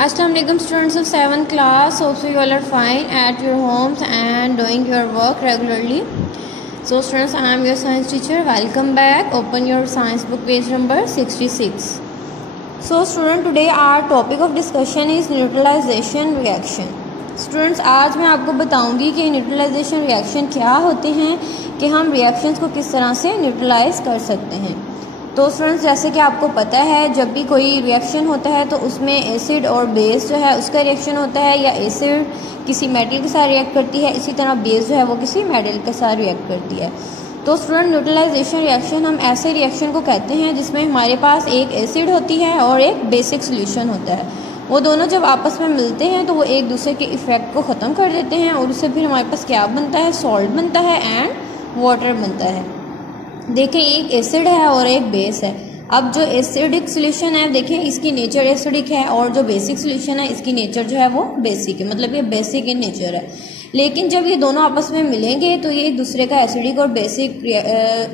Assalamu alaikum students of 7th class. Hope you all are fine at your homes and doing your work regularly. So students, I am your science teacher. Welcome back. Open your science book page number 66. So student, today our topic of discussion is neutralization reaction. Students, आज मैं आपको बताऊंगी कि neutralisation reaction क्या होते हैं, कि हम रिएक्शंस को किस तरह से न्यूट्रलाइज कर सकते हैं। तो स्टूडेंट्स, जैसे कि आपको पता है, जब भी कोई रिएक्शन होता है तो उसमें एसिड और बेस जो है उसका रिएक्शन होता है, या एसिड किसी मेटल के साथ रिएक्ट करती है, इसी तरह बेस जो है वो किसी मेटल के साथ रिएक्ट करती है। तो स्टूडेंट, न्यूट्रलाइजेशन रिएक्शन हम ऐसे रिएक्शन को कहते हैं जिसमें हमारे पास एक एसिड होती है और एक बेसिक सोल्यूशन होता है। वो दोनों जब आपस में मिलते हैं तो वो एक दूसरे के इफ़ेक्ट को ख़त्म कर देते हैं और उससे फिर हमारे पास क्या बनता है, सॉल्ट बनता है एंड वाटर बनता है। देखिए, एक एसिड है और एक बेस है। अब जो एसिडिक सोल्यूशन है, देखिए इसकी नेचर एसिडिक है, और जो बेसिक सोल्यूशन है इसकी नेचर जो है वो बेसिक है, मतलब ये बेसिक इन नेचर है। लेकिन जब ये दोनों आपस में मिलेंगे तो ये एक दूसरे का एसिडिक और बेसिक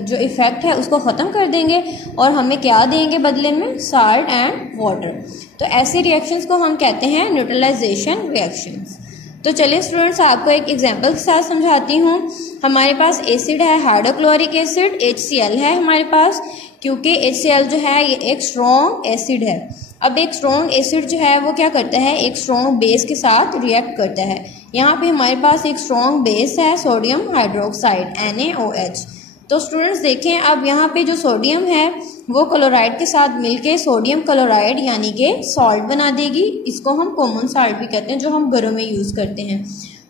जो इफेक्ट है उसको ख़त्म कर देंगे और हमें क्या देंगे बदले में, साल्ट एंड वाटर। तो ऐसे रिएक्शंस को हम कहते हैं न्यूट्रलाइजेशन रिएक्शंस। तो चलिए स्टूडेंट्स, आपको एक एग्जांपल के साथ समझाती हूँ। हमारे पास एसिड है हाइड्रोक्लोरिक एसिड, HCl है हमारे पास, क्योंकि HCl जो है ये एक स्ट्रॉन्ग एसिड है। अब एक स्ट्रॉन्ग एसिड जो है वो क्या करता है, एक स्ट्रॉन्ग बेस के साथ रिएक्ट करता है। यहाँ पे हमारे पास एक स्ट्रॉन्ग बेस है सोडियम हाइड्रोक्साइड NaOH। तो स्टूडेंट्स देखें, अब यहाँ पे जो सोडियम है वो क्लोराइड के साथ मिलके सोडियम क्लोराइड यानी कि सॉल्ट बना देगी। इसको हम कॉमन सॉल्ट भी कहते हैं, जो हम घरों में यूज़ करते हैं।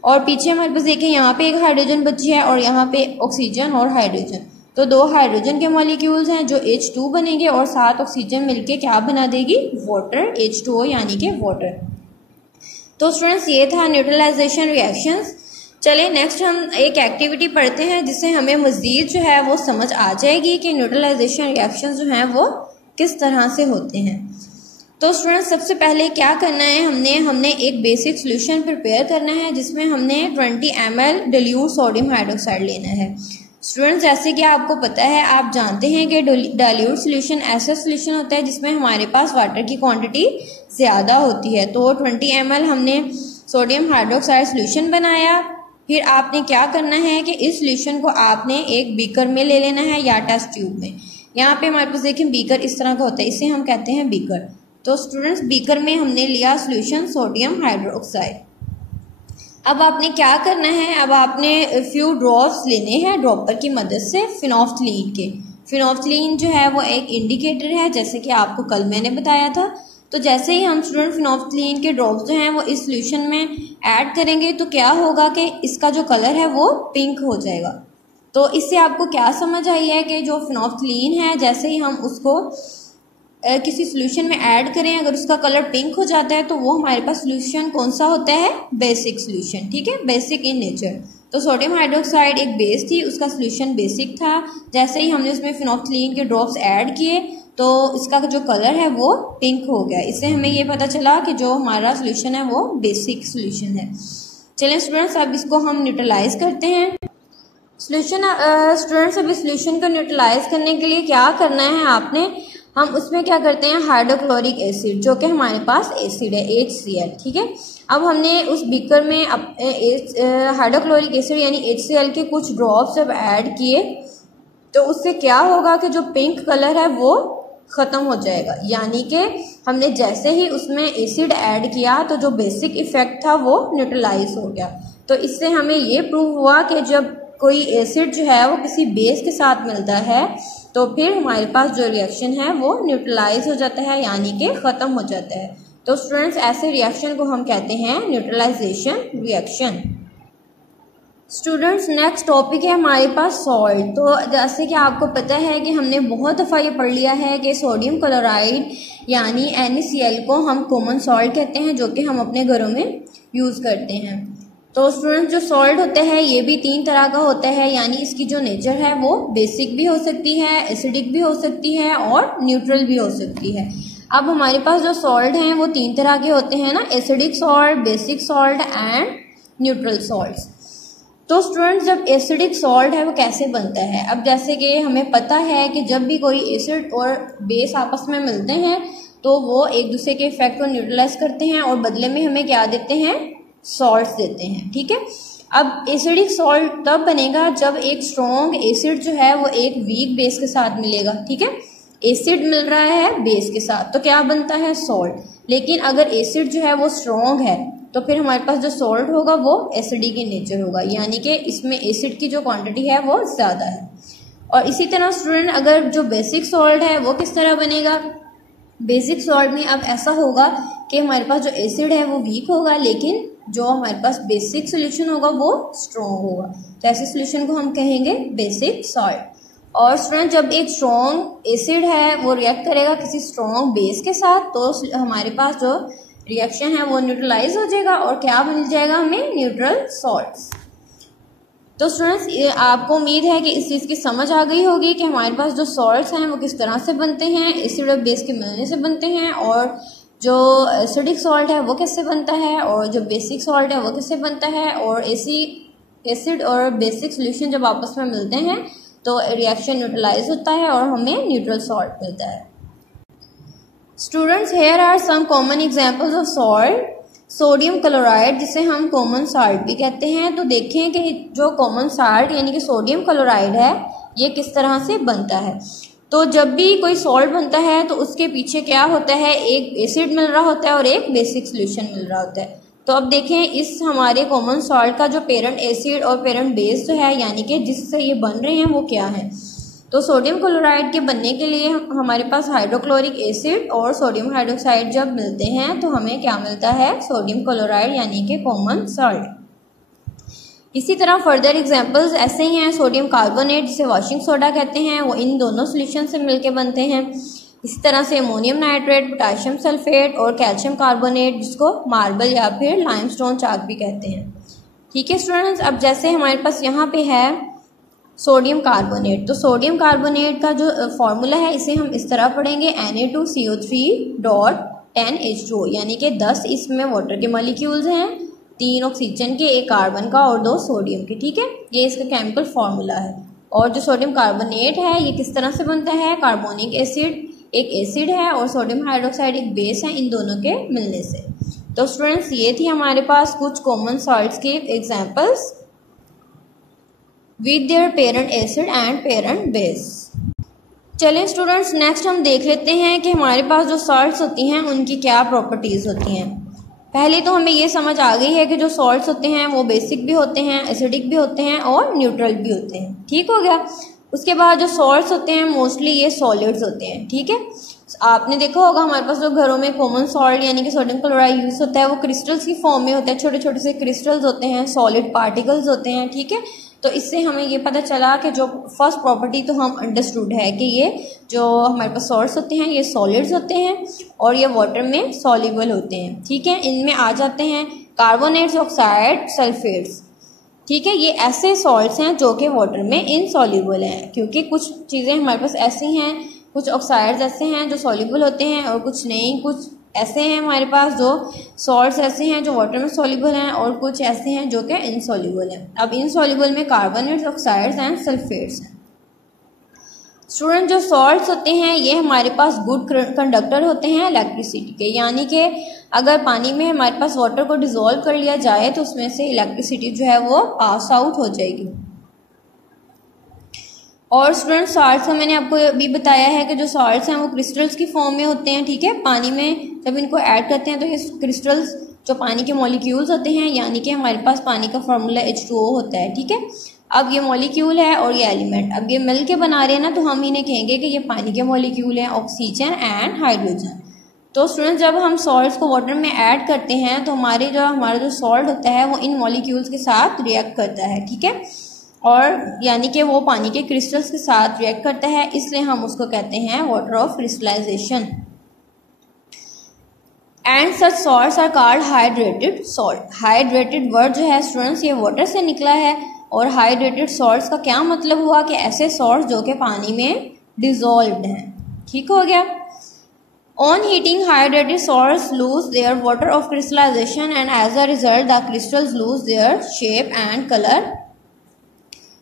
और पीछे हमारे पास देखें, यहाँ पे एक हाइड्रोजन बची है और यहाँ पे ऑक्सीजन और हाइड्रोजन। तो दो हाइड्रोजन के मॉलिक्यूल्स हैं जो H2 बनेंगे और 7 ऑक्सीजन मिलके क्या बना देगी, वाटर, H2O यानी कि वाटर। तो स्टूडेंट्स, ये था न्यूट्रलाइजेशन रिएक्शंस। चलिए नेक्स्ट हम एक एक्टिविटी पढ़ते हैं जिससे हमें मज़ीद जो है वो समझ आ जाएगी कि न्यूट्रलाइजेशन रिएक्शंस जो हैं वो किस तरह से होते हैं। तो स्टूडेंट्स, सबसे पहले क्या करना है, हमने एक बेसिक सोल्यूशन प्रिपेयर करना है जिसमें हमने 20 ml डिल्यूट सोडियम हाइड्रोक्साइड लेना है। स्टूडेंट्स, जैसे कि आपको पता है, आप जानते हैं कि डाइल्यूट सोल्यूशन ऐसा सोल्यूशन होता है जिसमें हमारे पास वाटर की क्वांटिटी ज़्यादा होती है। तो 20 ml हमने सोडियम हाइड्रोक्साइड सोल्यूशन बनाया। फिर आपने क्या करना है कि इस सोल्यूशन को आपने एक बीकर में ले लेना है या टेस्ट ट्यूब में। यहाँ पे हमारे पास देखें बीकर इस तरह का होता है, इसे हम कहते हैं बीकर। तो स्टूडेंट्स, बीकर में हमने लिया सोल्यूशन सोडियम हाइड्रोक्साइड। अब आपने क्या करना है, अब आपने फ्यू ड्रॉप्स लेने हैं ड्रॉपर की मदद से फिनोफ्थलीन के। फिनोफ्थलीन जो है वो एक इंडिकेटर है, जैसे कि आपको कल मैंने बताया था। तो जैसे ही हम स्टूडेंट फिनोफ्थलीन के ड्रॉप्स जो हैं वो इस सोल्यूशन में ऐड करेंगे तो क्या होगा कि इसका जो कलर है वो पिंक हो जाएगा। तो इससे आपको क्या समझ आई है कि जो फिनोफ्थलीन है, जैसे ही हम उसको किसी सोल्यूशन में ऐड करें, अगर उसका कलर पिंक हो जाता है तो वो हमारे पास सोल्यूशन कौन सा होता है, बेसिक सोल्यूशन। ठीक है, बेसिक इन नेचर। तो सोडियम हाइड्रोक्साइड एक बेस थी, उसका सोल्यूशन बेसिक था। जैसे ही हमने उसमें फिनोफ्थलीन के ड्रॉप्स ऐड किए तो इसका जो कलर है वो पिंक हो गया। इससे हमें ये पता चला कि जो हमारा सोल्यूशन है वो बेसिक सोल्यूशन है। चलिए स्टूडेंट्स, अब इसको हम न्यूट्रलाइज करते हैं। स्टूडेंट्स, अब इस सोल्यूशन को न्यूट्रलाइज करने के लिए क्या करना है आपने, हम उसमें क्या करते हैं, हाइड्रोक्लोरिक एसिड, जो कि हमारे पास एसिड है HCl। ठीक है, अब हमने उस बीकर में हाइड्रोक्लोरिक एसिड यानी HCl के कुछ ड्रॉप्स जब ऐड किए तो उससे क्या होगा कि जो पिंक कलर है वो ख़त्म हो जाएगा। यानी कि हमने जैसे ही उसमें एसिड ऐड किया तो जो बेसिक इफेक्ट था वो न्यूट्रलाइज हो गया। तो इससे हमें ये प्रूव हुआ कि जब कोई एसिड जो है वो किसी बेस के साथ मिलता है तो फिर हमारे पास जो रिएक्शन है वो न्यूट्रलाइज हो जाता है, यानी कि ख़त्म हो जाता है। तो स्टूडेंट्स, ऐसे रिएक्शन को हम कहते हैं neutralization reaction. Students, next topic है हमारे पास सॉल्ट। तो जैसे कि आपको पता है कि हमने बहुत दफ़ा ये पढ़ लिया है कि सोडियम क्लोराइड यानी NaCl को हम कॉमन सॉल्ट कहते हैं, जो कि हम अपने घरों में यूज़ करते हैं। तो स्टूडेंट्स, जो सॉल्ट होता है ये भी 3 तरह का होता है, यानी इसकी जो नेचर है वो बेसिक भी हो सकती है, एसिडिक भी हो सकती है और न्यूट्रल भी हो सकती है। अब हमारे पास जो सॉल्ट हैं वो 3 तरह के होते हैं ना, acidic salt, basic salt and neutral salts. तो स्टूडेंट्स, जब एसिडिक सॉल्ट है वो कैसे बनता है, अब जैसे कि हमें पता है कि जब भी कोई एसिड और बेस आपस में मिलते हैं तो वो एक दूसरे के इफेक्ट को न्यूट्रलाइज करते हैं और बदले में हमें क्या देते हैं, सॉल्ट्स देते हैं। ठीक है, अब एसिडिक सॉल्ट तब बनेगा जब एक स्ट्रॉन्ग एसिड जो है वो एक वीक बेस के साथ मिलेगा। ठीक है, एसिड मिल रहा है बेस के साथ तो क्या बनता है, सॉल्ट। लेकिन अगर एसिड जो है वो स्ट्रॉन्ग है तो फिर हमारे पास जो सॉल्ट होगा वो एसिडिक इन नेचर होगा, यानी कि इसमें एसिड की जो क्वांटिटी है वो ज़्यादा है। और इसी तरह स्टूडेंट अगर जो बेसिक सॉल्ट है वो किस तरह बनेगा, बेसिक सॉल्ट में अब ऐसा होगा कि हमारे पास जो एसिड है वो वीक होगा लेकिन जो हमारे पास बेसिक सोल्यूशन होगा वो स्ट्रॉन्ग होगा, तो ऐसे सोल्यूशन को हम कहेंगे बेसिक सॉल्ट। और स्टूडेंट जब एक स्ट्रॉन्ग एसिड है वो रिएक्ट करेगा किसी स्ट्रॉन्ग बेस के साथ तो हमारे पास जो रिएक्शन है वो न्यूट्रलाइज हो जाएगा और क्या मिल जाएगा हमें, न्यूट्रल सॉल्ट्स। तो स्टूडेंट्स आपको उम्मीद है कि इस चीज़ की समझ आ गई होगी कि हमारे पास जो सॉल्ट्स हैं वो किस तरह से बनते हैं, एसिड और बेस के मिलने से बनते हैं, और जो एसिडिक सॉल्ट है वो किससे बनता है, और जो बेसिक सॉल्ट है वो किससे बनता है, और एसिड और बेसिक सोल्यूशन जब आपस में मिलते हैं तो रिएक्शन न्यूट्रलाइज होता है और हमें न्यूट्रल सॉल्ट मिलता है। Students here are some common examples of salt. Sodium chloride जिसे हम कॉमन साल्ट भी कहते हैं, तो देखें कि जो कॉमन साल्ट यानी कि सोडियम क्लोराइड है ये किस तरह से बनता है। तो जब भी कोई सॉल्ट बनता है तो उसके पीछे क्या होता है, एक एसिड मिल रहा होता है और एक बेसिक सोल्यूशन मिल रहा होता है। तो अब देखें इस हमारे कॉमन सॉल्ट का जो पेरेंट एसिड और पेरेंट बेस जो है यानी कि जिससे ये बन रहे हैं वो क्या है। तो सोडियम क्लोराइड के बनने के लिए हमारे पास हाइड्रोक्लोरिक एसिड और सोडियम हाइड्रोक्साइड जब मिलते हैं तो हमें क्या मिलता है, सोडियम क्लोराइड यानी कि कॉमन सॉल्ट। इसी तरह फर्दर एग्जांपल्स ऐसे ही हैं, सोडियम कार्बोनेट जिसे वॉशिंग सोडा कहते हैं वो इन दोनों सॉल्यूशन से मिलके बनते हैं। इसी तरह से अमोनियम नाइट्रेट, पोटाशियम सल्फेट और कैल्शियम कार्बोनेट जिसको मार्बल या फिर लाइमस्टोन चाक भी कहते हैं। ठीक है स्टूडेंट्स, अब जैसे हमारे पास यहाँ पे है सोडियम कार्बोनेट, तो सोडियम कार्बोनेट का जो फॉर्मूला है इसे हम इस तरह पढ़ेंगे Na2CO3.10H2O, यानी कि 10 इसमें वाटर के मॉलिक्यूल्स हैं, 3 ऑक्सीजन के, 1 कार्बन का और 2 सोडियम के। ठीक है, ये इसका केमिकल फॉर्मूला है। और जो सोडियम कार्बोनेट है ये किस तरह से बनता है, कार्बोनिक एसिड एक एसिड है और सोडियम हाइड्रोक्साइड एक बेस है, इन दोनों के मिलने से। तो स्टूडेंट्स ये थी हमारे पास कुछ कॉमन सॉल्ट्स के examples with their parent acid and parent base. चलें स्टूडेंट्स नेक्स्ट हम देख लेते हैं कि हमारे पास जो सॉल्ट्स होती हैं उनकी क्या प्रॉपर्टीज़ होती हैं। पहले तो हमें ये समझ आ गई है कि जो सॉल्ट्स होते हैं वो बेसिक भी होते हैं, एसिडिक भी होते हैं और न्यूट्रल भी होते हैं। ठीक हो गया। उसके बाद जो सॉल्ट्स होते हैं मोस्टली ये सॉलिड्स होते हैं। ठीक है, आपने देखा होगा हमारे पास जो घरों में कॉमन सॉल्ट यानी कि सोडियम क्लोराइड यूज होता है वो क्रिस्टल्स की फॉर्म में होता है, छोटे छोटे से क्रिस्टल्स होते हैं, सॉलिड पार्टिकल्स होते हैं। ठीक है, तो इससे हमें ये पता चला कि जो फर्स्ट प्रॉपर्टी तो हम अंडरस्टूड है कि ये जो हमारे पास सॉल्ट्स होते हैं ये सॉलिड्स होते हैं और ये वाटर में सॉल्युबल होते हैं। ठीक है, इनमें आ जाते हैं कार्बोनेट्स, ऑक्साइड, सल्फेट्स। ठीक है, ये ऐसे सॉल्ट्स हैं जो कि वाटर में इनसॉल्युबल हैं, क्योंकि कुछ चीज़ें हमारे पास ऐसी हैं, कुछ ऑक्साइड्स ऐसे हैं जो सॉल्युबल होते हैं और कुछ नहीं, कुछ ऐसे हैं हमारे पास जो सॉल्ट्स ऐसे हैं जो वाटर में सॉल्युबल हैं और कुछ ऐसे हैं जो कि इनसॉल्युबल हैं। अब इनसॉल्युबल में कार्बोनेट्स, ऑक्साइड्स एंड सल्फेट्स हैं। स्टूडेंट जो सॉल्ट्स होते हैं ये हमारे पास गुड कंडक्टर होते हैं इलेक्ट्रिसिटी के, यानी कि अगर पानी में हमारे पास वाटर को डिसॉल्व कर लिया जाए तो उसमें से इलेक्ट्रिसिटी जो है वो पास आउट हो जाएगी। और स्टूडेंट सॉल्ट्स मैंने आपको अभी बताया है कि जो सॉल्ट्स हैं वो क्रिस्टल्स की फॉर्म में होते हैं। ठीक है, पानी में जब इनको ऐड करते हैं तो ये क्रिस्टल्स जो पानी के मॉलिक्यूल्स होते हैं, यानी कि हमारे पास पानी का फॉर्मूला H2O होता है। ठीक है, अब ये मॉलिक्यूल है और ये एलिमेंट अब ये मिल के बना रहे हैं ना, तो हम इन्हें कहेंगे कि ये पानी के मॉलिक्यूल हैं, ऑक्सीजन एंड हाइड्रोजन। तो स्टूडेंट जब हम सॉल्ट्स को वाटर में ऐड करते हैं तो हमारा जो सॉल्ट होता है वो इन मॉलिक्यूल्स के साथ रिएक्ट करता है। ठीक है, और यानी कि वो पानी के क्रिस्टल्स के साथ रिएक्ट करता है, इसलिए हम उसको कहते हैं water of crystallization. And such salts are called hydrated salt. Hydrated word जो है स्टूडेंट्स ये वाटर से निकला है, और हाइड्रेटेड सॉल्ट्स का क्या मतलब हुआ कि ऐसे सॉल्ट्स जो कि पानी में डिसॉल्व्ड हैं। ठीक हो गया। On heating, hydrated salts lose their water of crystallization and as a result the crystals lose their shape and color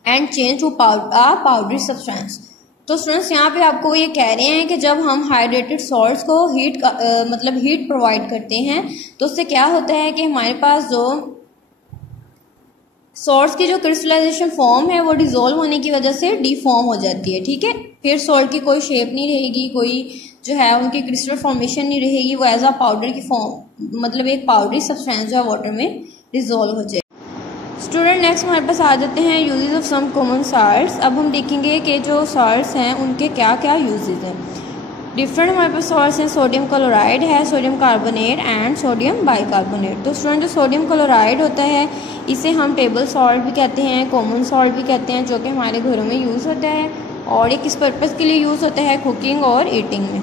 and change to a powdery substance. तो स्टूडेंट्स यहाँ पे आपको ये कह रहे हैं कि जब हम हाइड्रेटेड सॉल्ट्स को हीट प्रोवाइड करते हैं तो उससे क्या होता है कि हमारे पास जो सॉल्ट्स की जो क्रिस्टलाइजेशन फॉर्म है वो डिसॉल्व होने की वजह से डीफॉर्म हो जाती है, ठीक है। फिर सॉल्ट की कोई शेप नहीं रहेगी, कोई जो है उनकी क्रिस्टल फॉर्मेशन नहीं रहेगी, वो एज अ पाउडर की फॉर्म मतलब एक पाउडरी सब्सटेंस जो है वाटर में डिसॉल्व हो जाए। स्टूडेंट नेक्स्ट हमारे पास आ जाते हैं uses of some common salts. अब हम देखेंगे कि जो साल्ट्स हैं उनके क्या क्या यूजेस हैं। डिफरेंट हमारे पास साल्ट्स हैं, सोडियम क्लोराइड है, sodium carbonate and sodium bicarbonate. तो स्टूडेंट जो सोडियम क्लोराइड होता है इसे हम टेबल सॉल्ट भी कहते हैं, कॉमन सॉल्ट भी कहते हैं, जो कि हमारे घरों में यूज़ होता है और ये किस पर्पज़ के लिए यूज़ होता है, कुकिंग और ईटिंग में।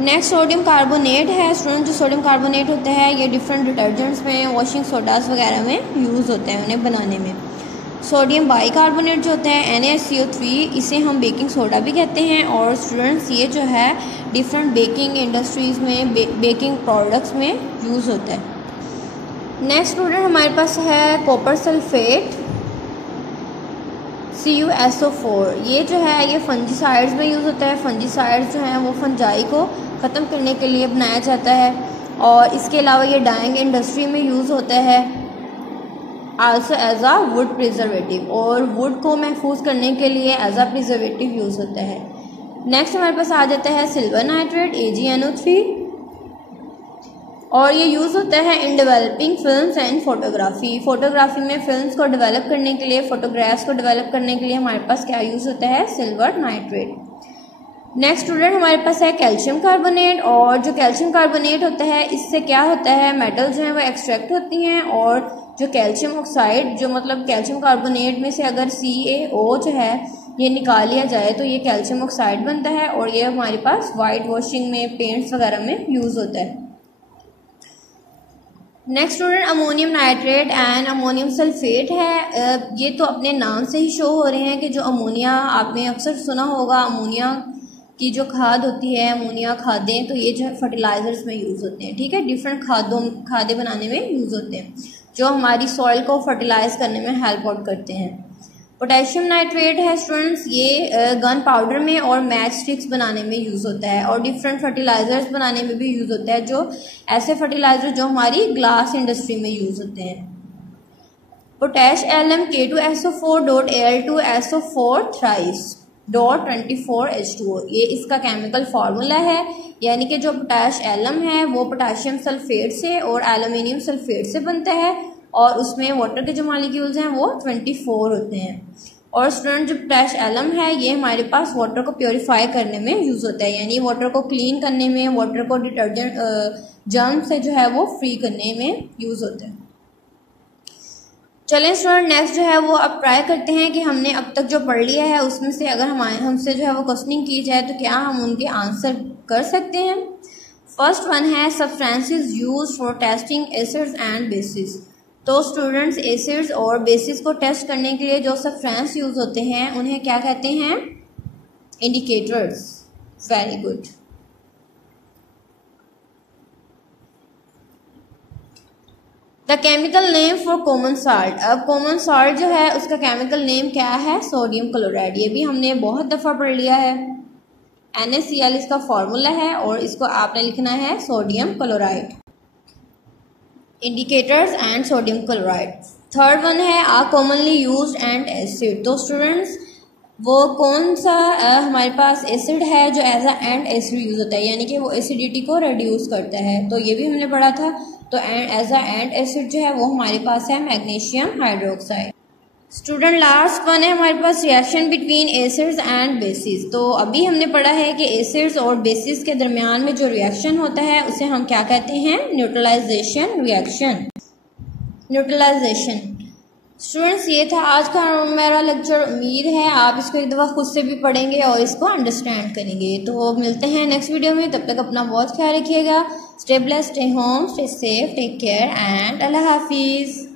नेक्स्ट सोडियम कार्बोनेट है। स्टूडेंट जो सोडियम कार्बोनेट होता है ये डिफरेंट डिटर्जेंट्स में, वॉशिंग सोडास वगैरह में यूज़ होते हैं उन्हें बनाने में। सोडियम बाइकार्बोनेट जो होता है NaCO3, इसे हम बेकिंग सोडा भी कहते हैं और स्टूडेंट्स ये जो है डिफरेंट बेकिंग इंडस्ट्रीज़ में, बेकिंग प्रोडक्ट्स में यूज़ होता है। नेक्स्ट स्टूडेंट हमारे पास है कॉपर सल्फेट CuSO4। ये जो है ये फंजीसाइड्स में यूज़ होता है। फंजीसाइड्स जो हैं वो फंजाई को ख़त्म करने के लिए बनाया जाता है और इसके अलावा ये डाइंग इंडस्ट्री में यूज़ होता है also as a wood preservative, और वुड को महफूज करने के लिए एज अ प्रिजर्वेटिव यूज़ होता है। नेक्स्ट हमारे पास आ जाता है सिल्वर नाइट्रेट AgNO3 और ये यूज़ होता है in developing films and photography. Photography में फिल्म्स को डेवलप करने के लिए, फोटोग्राफ्स को डेवलप करने के लिए हमारे पास क्या यूज़ होता है, सिल्वर नाइट्रेट। नेक्स्ट स्टूडेंट हमारे पास है कैल्शियम कार्बोनेट और जो कैल्शियम कार्बोनेट होता है इससे क्या होता है, मेटल जो है वो एक्सट्रैक्ट होती हैं और जो कैल्शियम ऑक्साइड जो मतलब कैल्शियम कार्बोनेट में से अगर CaO जो है ये निकाल लिया जाए तो ये कैल्शियम ऑक्साइड बनता है और ये हमारे पास वाइट वॉशिंग में, पेंट्स वगैरह में यूज़ होता है। Next student ammonium nitrate and ammonium sulphate है। ये तो अपने नाम से ही शो हो रहे हैं कि जो अमोनिया, आपने अक्सर सुना होगा अमोनिया की जो खाद होती है, अमोनिया खादें, तो ये जो है फर्टिलाइजर्स में यूज़ होते हैं, ठीक है। डिफरेंट खादें बनाने में यूज़ होते हैं जो हमारी सॉइल को फर्टिलाइज करने में हेल्प आउट करते हैं। पोटेशियम नाइट्रेट है स्टूडेंट्स, ये गन पाउडर में और मैच स्टिक्स बनाने में यूज़ होता है और डिफरेंट फर्टिलाइजर्स बनाने में भी यूज़ होता है, जो ऐसे फर्टिलाइजर जो हमारी ग्लास इंडस्ट्री में यूज़ होते हैं। Potash Alum K2SO4.Al2SO4 thrice .24H2O, ये इसका केमिकल फार्मूला है, यानी कि जो पोटैश एलम है वो पोटेशियम सल्फेट से और एल्यूमिनियम सल्फेट से बनता है और उसमें वाटर के जो मॉलिक्यूल्स हैं वो 24 होते हैं। और स्टूडेंट जो पोटैश एलम है ये हमारे पास वाटर को प्योरीफाई करने में यूज़ होता है, यानी वाटर को क्लीन करने में, वाटर को डिटर्जेंट जर्म से जो है वो फ्री करने में यूज़ होता है। चलें स्टूडेंट नेक्स्ट जो है वो अब ट्राई करते हैं कि हमने अब तक जो पढ़ लिया है उसमें से अगर हमसे जो है वो क्वेश्चनिंग की जाए तो क्या हम उनके आंसर कर सकते हैं। फर्स्ट वन है substances used for testing acids and bases. तो स्टूडेंट्स एसिड्स और बेसिस को टेस्ट करने के लिए जो सब्सटेंस यूज होते हैं उन्हें क्या कहते हैं, indicators. Very good. The chemical name for common salt. अब कॉमन साल्ट जो है उसका केमिकल नेम क्या है, सोडियम क्लोराइड। ये भी हमने बहुत दफ़ा पढ़ लिया है। NaCl इसका फॉर्मूला है और इसको आपने लिखना है sodium chloride. Indicators and sodium chloride. Third one है a commonly used and acid. तो स्टूडेंट्स वो कौन सा हमारे पास एसिड है जो as a and acid use होता है, यानी कि वो एसिडिटी को रिड्यूस करता है, तो ये भी हमने पढ़ा था। तो एज अ एंड एसिड जो है वो हमारे पास है magnesium hydroxide. Student last one है हमारे पास reaction between acids and bases. तो अभी हमने पढ़ा है कि एसिड्स और बेसिस के दरमियान में जो रिएक्शन होता है उसे हम क्या कहते हैं, न्यूट्रलाइजेशन रिएक्शन, न्यूट्रलाइजेशन। स्टूडेंट्स ये था आज का मेरा लेक्चर। उम्मीद है आप इसको एक दफ़ा खुद से भी पढ़ेंगे और इसको अंडरस्टैंड करेंगे। तो मिलते हैं नेक्स्ट वीडियो में, तब तक अपना बहुत ख्याल रखिएगा। Stay blessed, stay home, stay safe, take care and अल्लाह हाफिज़।